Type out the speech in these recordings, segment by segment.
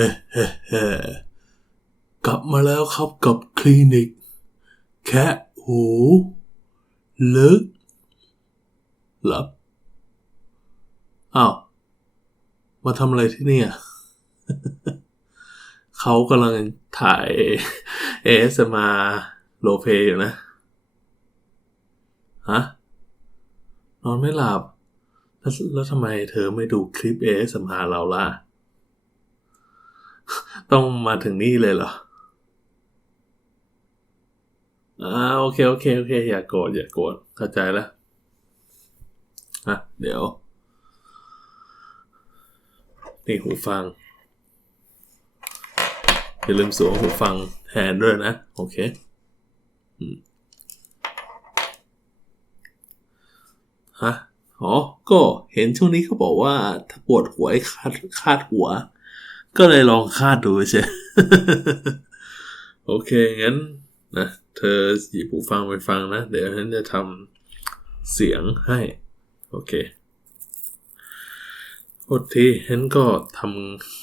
ฮ้เฮ้กลับมาแล้วครับกับคลินิก แค่หู ลึกลับอ้าวมาทำอะไรที่นี่ยเขากำลังถ่ายเอสมาโลเพอยู่นะ ฮะ นอนไม่หลับ แล้วแล้วทำไมเธอไม่ดูคลิปเอสมาเราล่ะ ต้องมาถึงนี่เลยเหรออ่าโอเคโอเคโอเค อย่ากโกรธอย่ากโกรธเข้าใจแล้วอะเดี๋ยว นี่หูฟัง อย่าลืมสวมหูฟังแทนด้วยนะ โอเคอืมฮะอ๋อก็เห็นช่วงนี้เขาบอกว่าถ้าปวดหัวให้คาดคาดหัว ก็เลยลองคาดดูใช่โอเคงั้นนะเธอหยิบหูฟังไปฟังนะ เดี๋ยวฉันจะทำเสียงให้ โอเคโทษทีฉันก็ท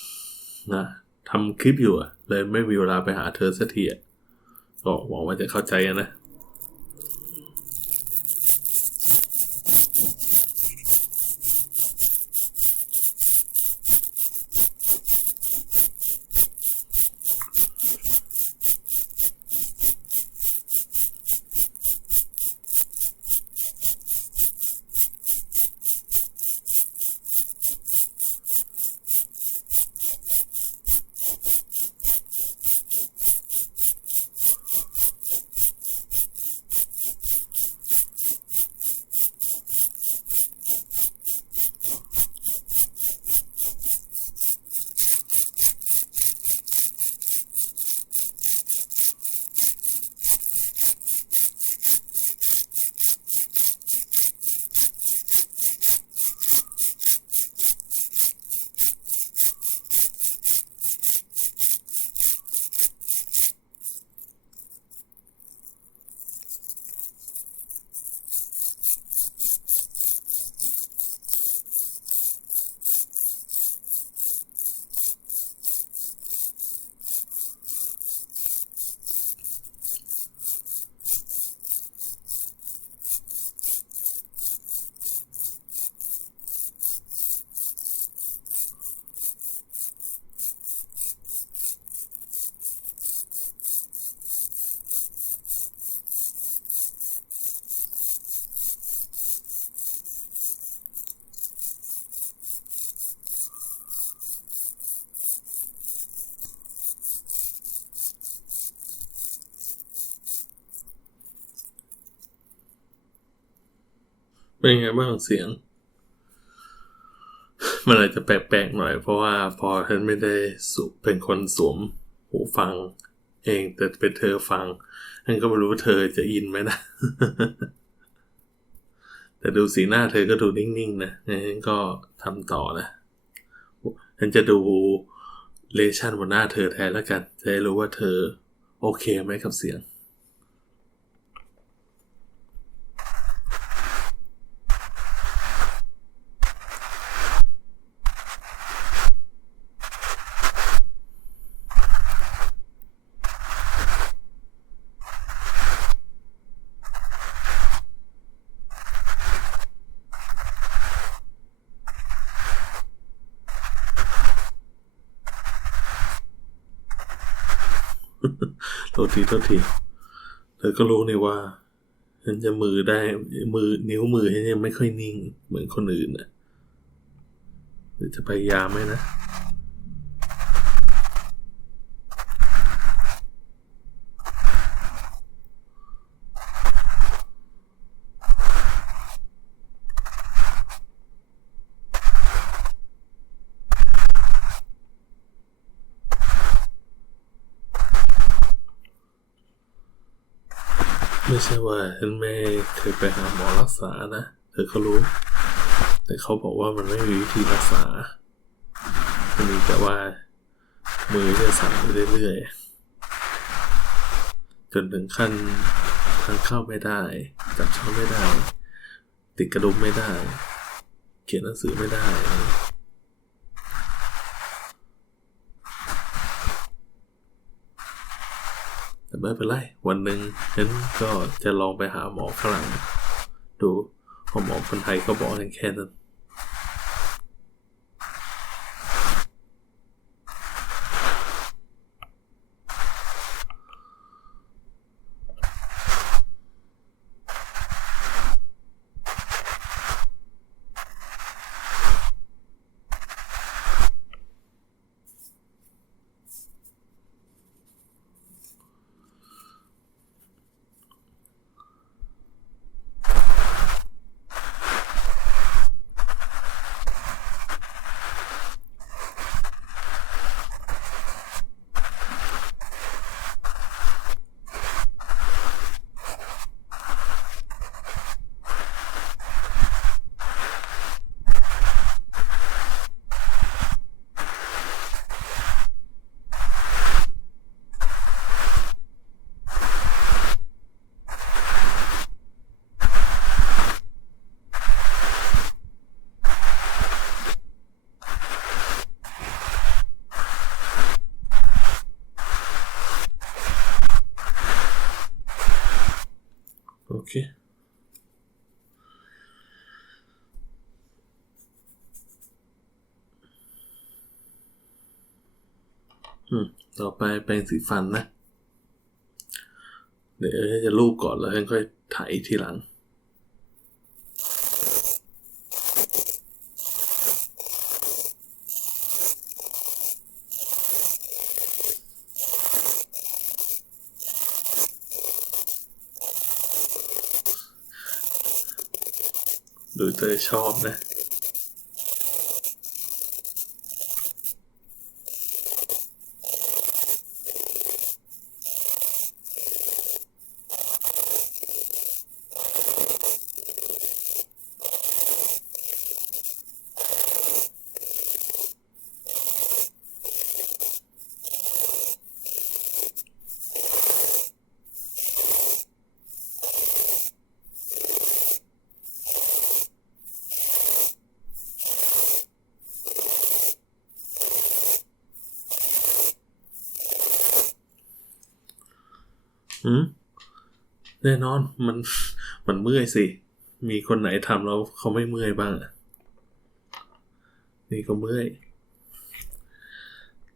ำนะทำคลิปอยู่อะเลยไม่มีเวลาไปหาเธอสักทีอะก็หวังว่าจะเข้าใจกันนะ เป็นไงบ้างเสียง มันอาจจะแปลกๆหน่อย เพราะว่าพอฉันไม่ได้สุเป็นคนสวมหูฟัง เองแต่เป็นเธอฟังฉันก็ไม่รู้ว่าเธอจะอินไหมนะ แต่ดูสีหน้าเธอก็ดูนิ่งๆนะงั้นฉันก็ทำต่อนะฉันจะดูเลชั่นบนหน้าเธอแทนแล้วกัน จะได้รู้ว่าเธอโอเคไหมกับเสียง โทษทีโทษทีเธอก็รู้นี่ว่า ฉันจะมือได้มือนิ้วมือฉันยังไม่ค่อยนิ่ง เหมือนคนอื่นนะเดี๋ยวจะพยายามไหมนะ ว่าฉันไม่เคยไปหาหมอรักษานะเธอก็รู้ แต่เขาบอกว่ามันไม่มีวิธีรักษามันมีแต่ว่ามือจะสั่นไปเรื่อยๆจนถึงขั้นทานข้าวไม่ได้ จับช้อนไม่ได้ ติดกระดุมไม่ได้ เขียนหนังสือไม่ได้ ไม่เป็นไร วันหนึ่งฉันก็จะลองไปหาหมอฝรั่งดูพอหมอคนไทยก็บอกแค่นั้น โอเค อืม ต่อไปแปรงสีฟันนะ เดี๋ยวจะลูบก่อนแล้วค่อยไถทีหลัง ดูเธอชอบนะ อืม แน่นอนมันมันเมื่อยสิ มีคนไหนทำแล้วเขาไม่เมื่อยบ้างอะนี่ก็เมื่อย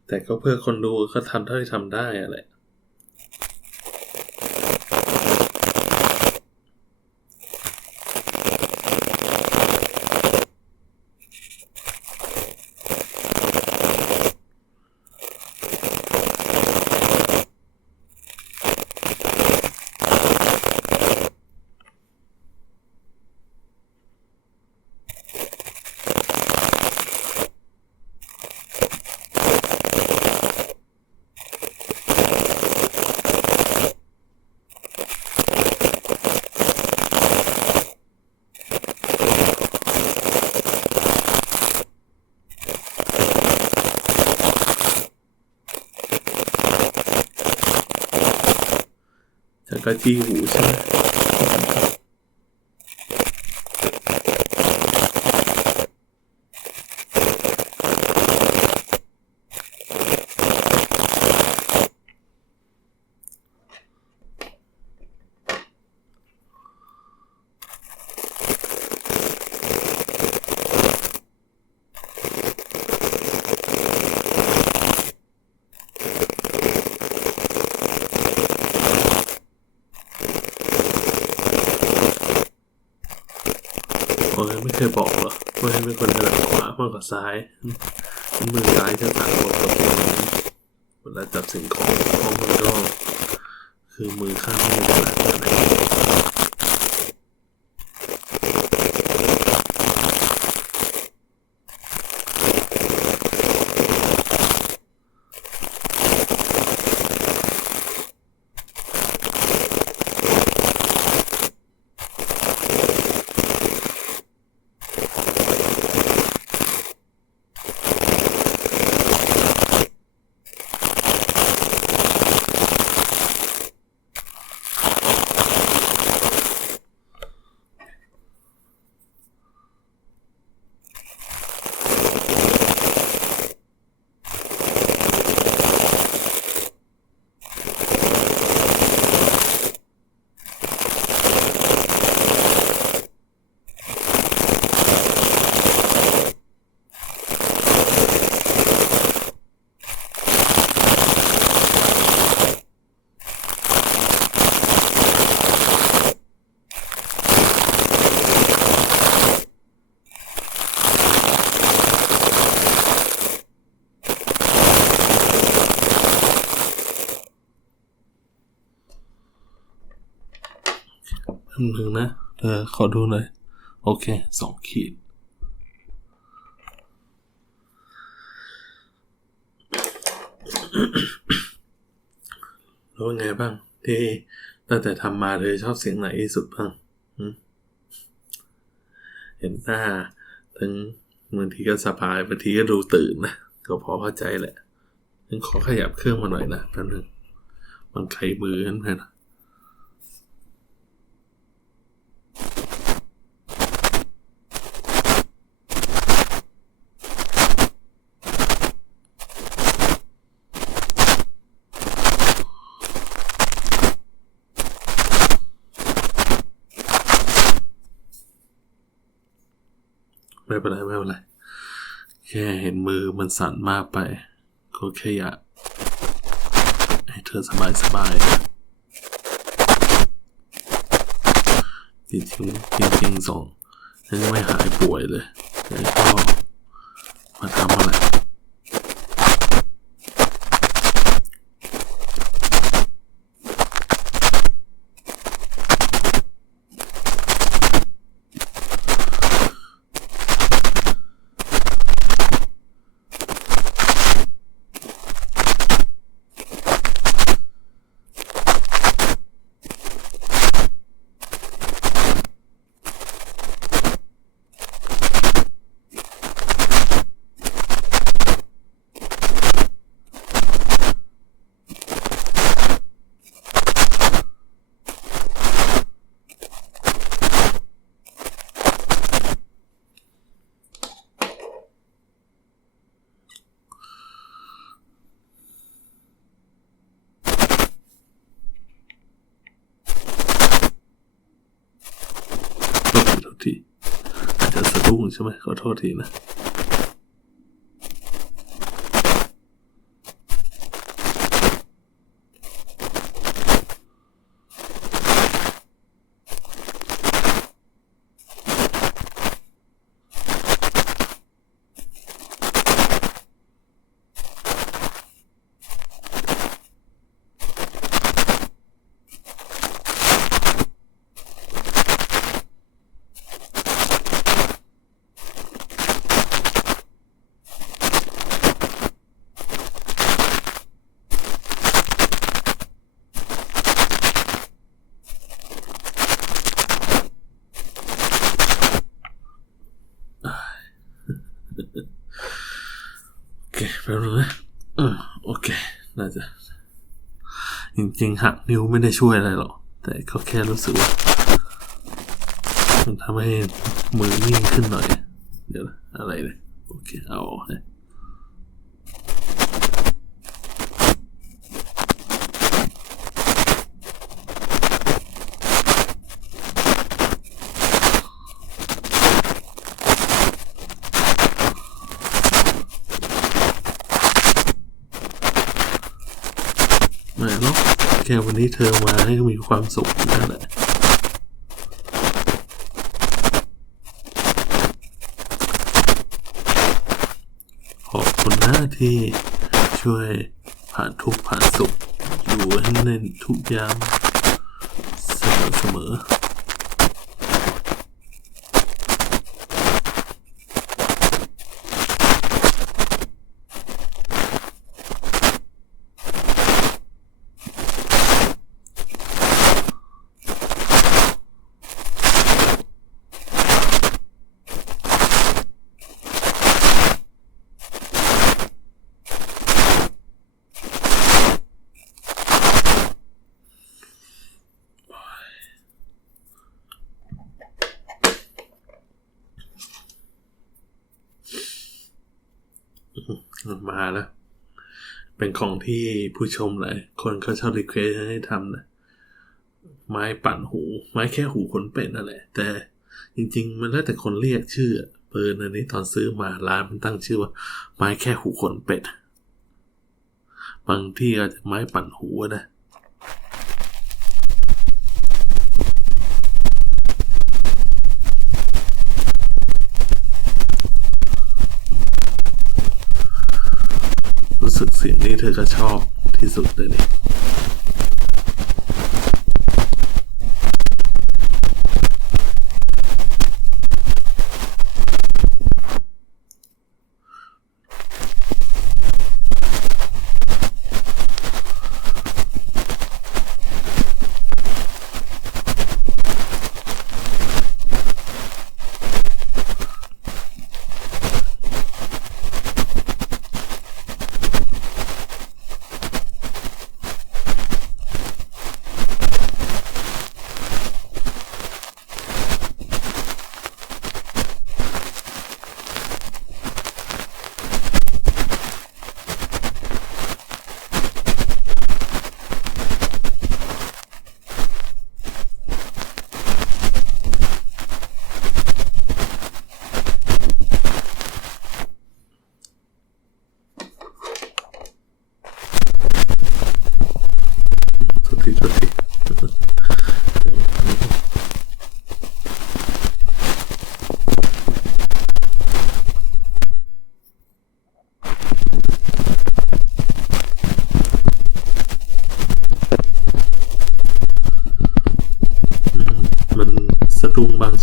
แต่ก็เพื่อคนดูก็ทำเท่าที่ทำได้อะแหละ ก็จี้หูใช่ไหม ไม่เคยบอกหรอว่าให้เป็นคนถนัดขวามากกว่าซ้ายมือซ้ายจะต่างกับตัวเวลาจับสิ่งของของมันก็คือมือข้างที่ถนัดอะไหน หนึ่งนะเธอขอดูหน่อย โอเค สองขีด แล้วเป็นไงบ้าง ที่ตั้งแต่ทำมาเธอชอบเสียงไหนที่สุดบ้าง เห็นหน้า ทั้งบางทีก็สบายบางทีก็ดูตื่นนะ ก็พอเข้าใจแหละฉันขอขยับเครื่องมาหน่อยนะแป๊บนึงมันไขมือฉันไปนะ ไม่เป็นไรไม่เป็นไร แค่เห็นมือมันสั่นมากไป ก็แค่อยากให้เธอสบายสบายๆนะจริงจริงสองยังไม่หายป่วยเลยแต่ก็มาทำอะไร โทษทีโทษทีอา จจะสะดุ้งใช่ไหมขอโทษทีนะ โอเค แป๊บนึงนะอืมโอเค น่าจะ จริงๆ หักนิ้วไม่ได้ช่วยอะไรหรอก แต่ก็แค่รู้สึกว่า มันทำให้มือนิ่งขึ้นหน่อย เดี๋ยว อะไรเนี่ยโอเค เอาเนี่ย ไม่หรอกแค่วันนี้เธอมาให้มีความสุขนั่นแหละขอบคุณนะที่ช่วยผ่านทุกผ่านสุข อยู่ให้ในทุกยามเสมอเสมอ มาแล้ว เป็นของที่ผู้ชมหลายคนเขาชอบรีเควสให้ทำนะไม้ปั่นหู ไม้แค่หูขนเป็ดนั่นแหละ แต่จริง ๆ มันแล้วแต่คนเรียกชื่อเปิดอันนี้ตอนซื้อมาร้านมันตั้งชื่อว่า ไม้แค่หูขนเป็ด บางที่อาจจะไม้ปั่นหูนะ รู้สึก เธอก็ชอบที่สุดเลยนี่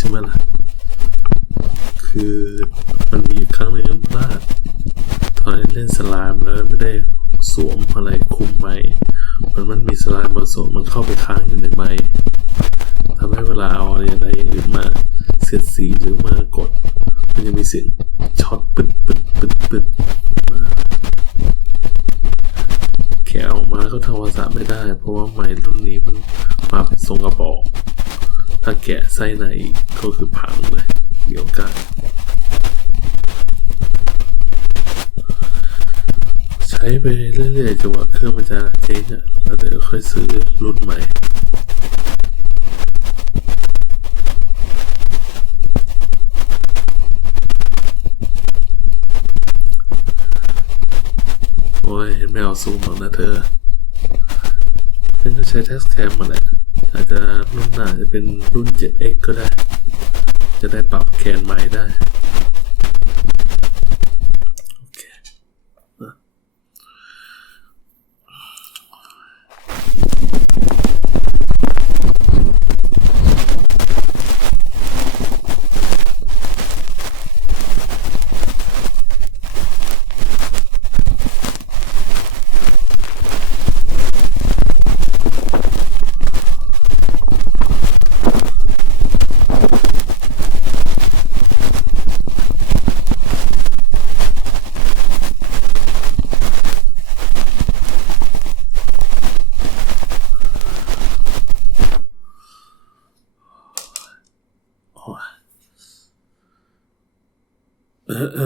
ช่ไหมล่ะ คือมันมีอยู่ครั้งหนึ่งมันพลาด ตอนที่เล่นสลามแล้วไม่ได้สวมอะไรคุ มไม้มันมันมีสลามบางส่วนมันเข้าไปค้างอยู่ในไม้ทำให้เวลาเอาอะไรอะไรอย่างอื่นมาเสียดสีหรือมากด มันจะมีเสียงช็อตปึดปึดปึดปึดมาแกะออกมาก็ทำวาสะอาไม่ได้ เพราะว่าไม้รุ่นนี้มันมาเป็นทรงกระบอก ถ้าแกะไส้ในกก็คือพังเลยเดี๋ยวกัน ช้ไปเรื่อยๆจนกว่าเครื่องมันจะเจ๊งอะแล้วเดี๋ยวค่อยซื้อรุ่นใหม่โอ้ยไม่เอาซูมหรอกนะเธอฉันก็ใช้แท็กแคมมาแหละอาจจะรุ่นหน้าจะเป็นรุ่น 7x ก็ได้ จะได้ปรับแคนไม้ได้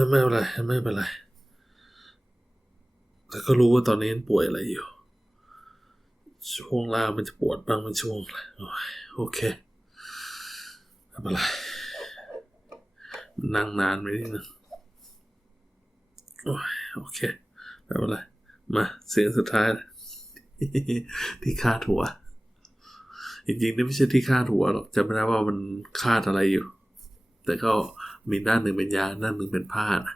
ไม่เป็นไรไม่เป็นไรแต่ก็รู้ว่าตอนนี้ป่วยอะไรอยู่ ช่วงล่างมันจะปวดบ้างมันช่วงอะไรโอเคไม่เป็นไรนั่งนานไปนิดนึงโอ้ยโอเคไม่เป็นไรมาเสียงสุดท้ายที่คาดหัวจริงๆนี่ไม่ใช่ที่คาดหัวหรอกจำไม่ได้ว่ามันคาดอะไรอยู่ แต่ก็ มีด้านหนึ่งเป็นยาด้านหนึ่งเป็นผ้านะ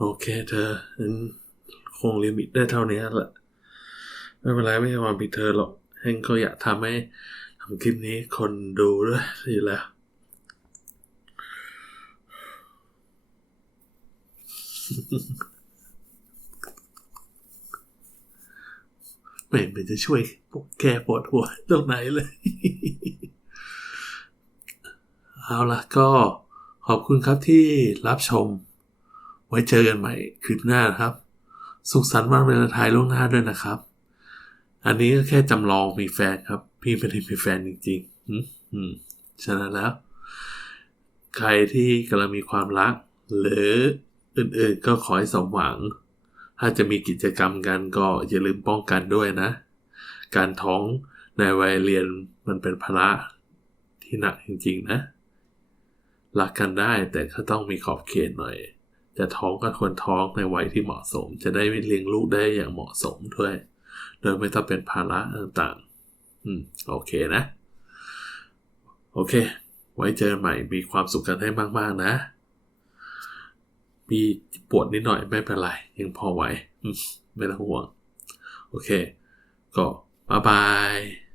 โอเคเธอคงลิมิตได้เท่านี้แหละไม่เป็นไรไม่ใช่ความผิดเธอหรอกแฮงก็อยากทำให้ทำคลิปนี้คนดูด้วยอยู่แล้วไม่เป็นจะช่วยแก้ปวดหัวตรงไหนเลย เอาละก็ขอบคุณครับที่รับชม ไว้เจอกันใหม่คลิปหน้านะครับ สุขสันต์วันวาเลนไทน์ล่วงหน้าด้วยนะครับ อันนี้ก็แค่จำลองมีแฟนครับ พี่ไม่ได้มีแฟนจริงๆอืมอืมฉะนั้นแล้ว ใครที่กำลังมีความรัก หรืออื่นๆก็ขอให้สมหวัง ถ้าจะมีกิจกรรมกันก็อย่าลืมป้องกันด้วยนะ การท้องในวัยเรียนมันเป็นภาระที่หนักจริง ๆ นะ รักกันได้แต่ก็ต้องมีขอบเขตหน่อย จะท้องก็ควรท้องในวัยที่เหมาะสม จะได้เลี้ยงลูกได้อย่างเหมาะสมด้วย โดยไม่ต้องเป็นภาระต่างๆ อืม โอเคนะ โอเค ไว้เจอกันใหม่มีความสุขกันให้มาก ๆ นะ มีปวดนิดหน่อยไม่เป็นไร ยังพอไหว ไม่ต้องห่วง โอเค ก็บ๊ายบาย